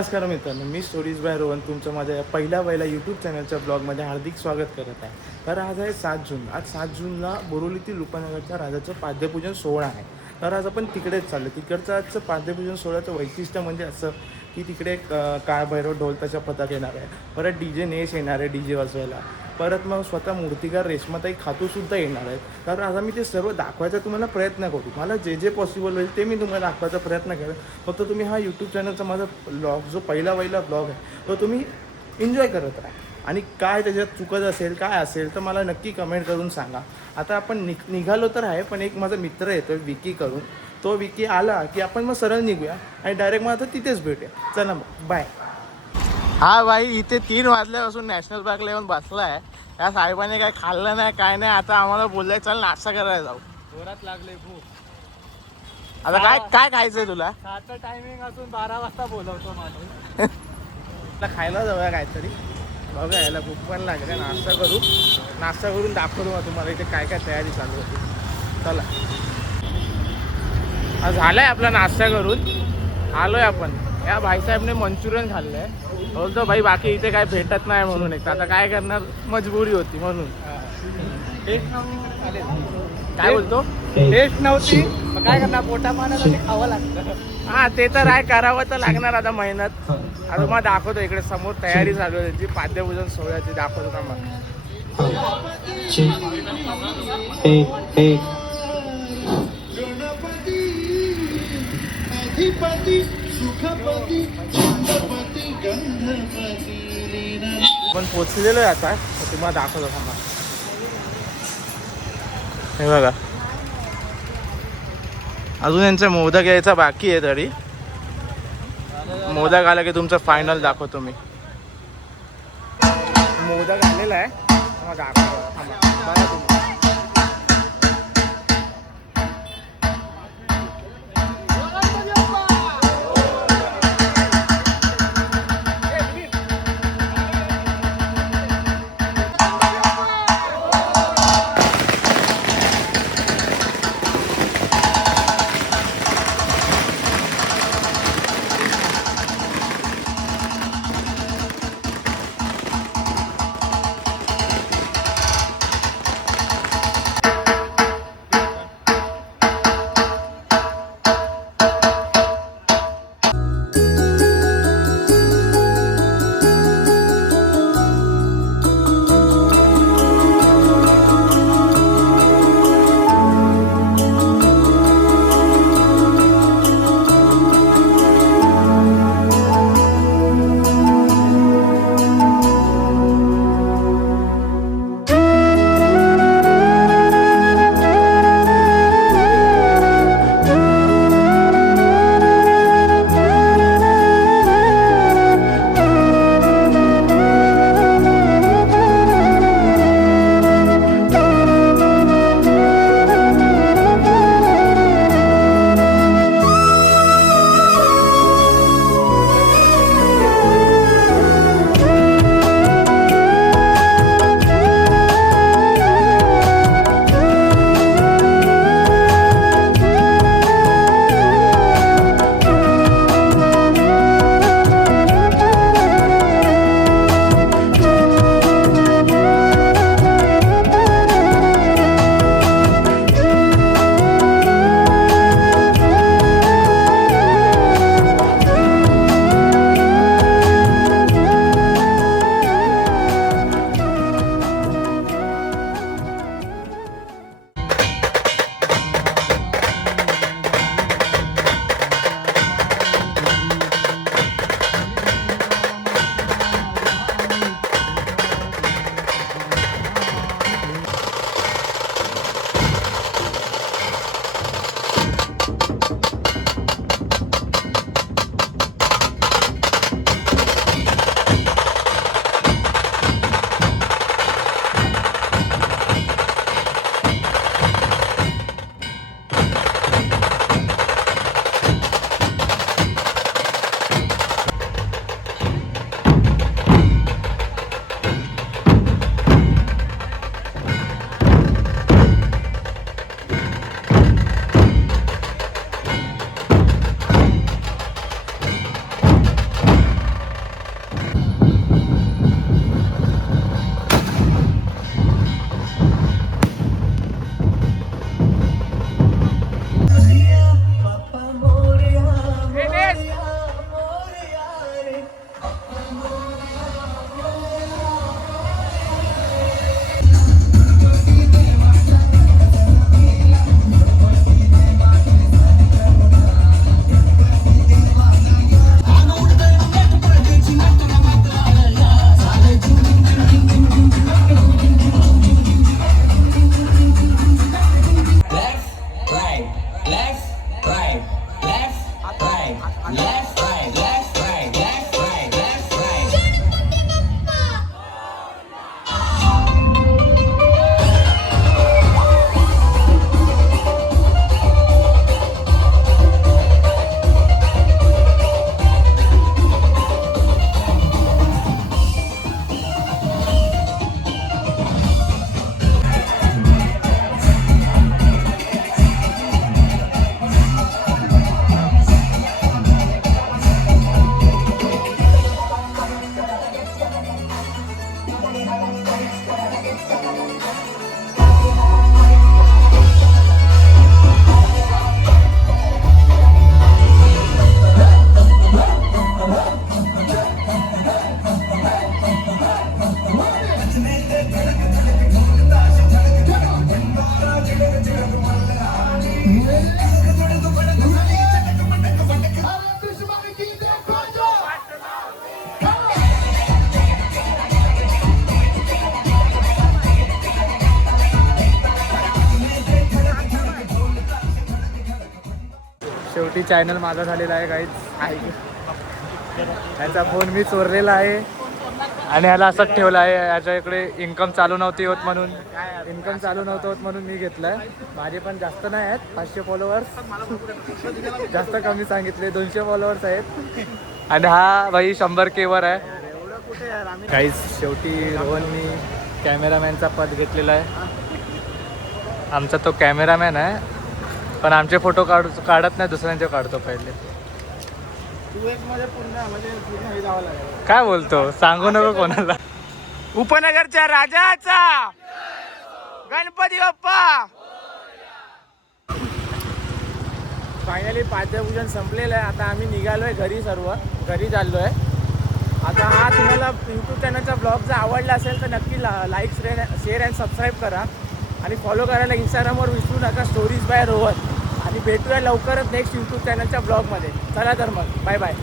नमस्कार मित्रांनो, मी stories bye Rohan तुमचं माझ्या या पहिल्या यूट्यूब चॅनलच्या ब्लॉगमध्ये हार्दिक स्वागत करत आहे. तर आज आहे 7 जून. आज 7 जूनला बोरिवलीतील उपनगरच्या राजाचं पाद्यपूजन सोहळा आहे. तर आज आपण तिकडेच चाललो. तिकडचं आजचं पाद्यपूजन सोहळ्याचं वैशिष्ट्य म्हणजे असं की तिकडे काळभैरव ढोलताचा पथक येणार आहे, परत DJ नेश येणार आहे DJ वाजवायला, परत मग स्वतः मूर्तिकार रेश्माताई खातूसुद्धा येणार आहेत. तर आज आम्ही ते सर्व दाखवायचा तुम्हाला प्रयत्न करू. मला जे पॉसिबल होईल ते मी तुम्हाला दाखवायचा प्रयत्न करेन. फक्त तुम्ही हा यूट्यूब चॅनलचा माझा ब्लॉग जो पहिला ब्लॉग आहे तो तुम्ही एन्जॉय करत राहा. आणि काय त्याच्यात चुकत असेल काय असेल तर मला नक्की कमेंट करून सांगा. आता आपण निघालो तर आहे, पण एक माझा मित्र येतो विकी करून. तो विकी आला की आपण मग सरळ निघूया आणि डायरेक्ट मग आता तिथेच भेटूया. चला मग बाय. हा भाई, इथे 3 वाजल्यापासून नॅशनल पार्कला येऊन बसला आहे. त्या साहेबांनी काय खाल्लं नाही काय नाही. आता आम्हाला बोललाय चल नाश्ता करायला जाऊ. जोरात लागले भूक. आता काय काय खायचंय तुला? सातचं टायमिंग असून 12 वाजता बोलवतो माणूस. तुला खायला जाऊया काहीतरी. बघा याला भूक पण लागले. नाश्ता करून दाखवतो मग तुम्हाला इथे काय काय तयारी चालू होती. चला, झालाय आपला नाश्ता करून आलोय आपण. या भाईसाहेबने मंचुरियन खाल्लंय. बोलतो भाई बाकी इथे काय भेटत नाही म्हणून. एक आता काय करणार, मजबुरी होती म्हणून. काय बोलतो? टेस्ट नव्हती मग काय करणार, पोटा पाण्यासाठी खावं लागतं. हा ते तर आहे, करावं तर लागणार आता मेहनत. आता मग दाखवतो इकडे समोर तयारी चालू आहे त्याची पाद्यपूजन सोहळ्याची. दाखवतो का मग. पण पोचलेलो आहे आता, तुम्हाला दाखवतो थांबा. हे बघा, अजून यांचा मोदक यायचा बाकी आहे. तरी मोदक आला की तुमचं फायनल दाखवतो मी. मोदक आलेला आहे, मग दाखवतो थांबा. बघा तुम्ही. शेवटी चॅनल माझा झालेला आहे काहीच. याचा फोन मी चोरलेला आहे आणि ह्याला असंच ठेवलं आहे. याच्या इकडे इन्कम चालू नव्हती होत म्हणून मी घेतलंय. माझे पण जास्त नाही आहेत, 500 फॉलोअर्स. जास्त कमी सांगितले, 200 फॉलोअर्स आहेत. आणि हा भाई 100K वर आहे. काहीच शेवटी रोहननी कॅमेरामॅनचा पद घेतलेला आहे. आमचा तो कॅमेरामॅन आहे, पण आमचे फोटो काढत नाही, दुसऱ्यांचे काढतो पहिले. तू एक मध्ये पूर्ण हे जावं लागेल. काय बोलतो, सांगू नको कोणाला. उपनगरच्या राजाचा गणपती बाप्पा. फायनली पाद्यपूजन संपलेलं आहे. आता आम्ही निघालोय घरी, घरी चाललोय. आता हा तुम्हाला यूट्यूब चॅनलचा ब्लॉग जर आवडला असेल तर नक्की लाईक शेअर अँड सबस्क्राईब करा आणि फॉलो करायला इंस्टाग्रामवर विसरू नका, स्टोरीज बाय रोहन. आणि भेटूया लवकरच नेक्स्ट यूट्यूब चॅनलच्या ब्लॉगमध्ये. चला तर मग, बाय बाय.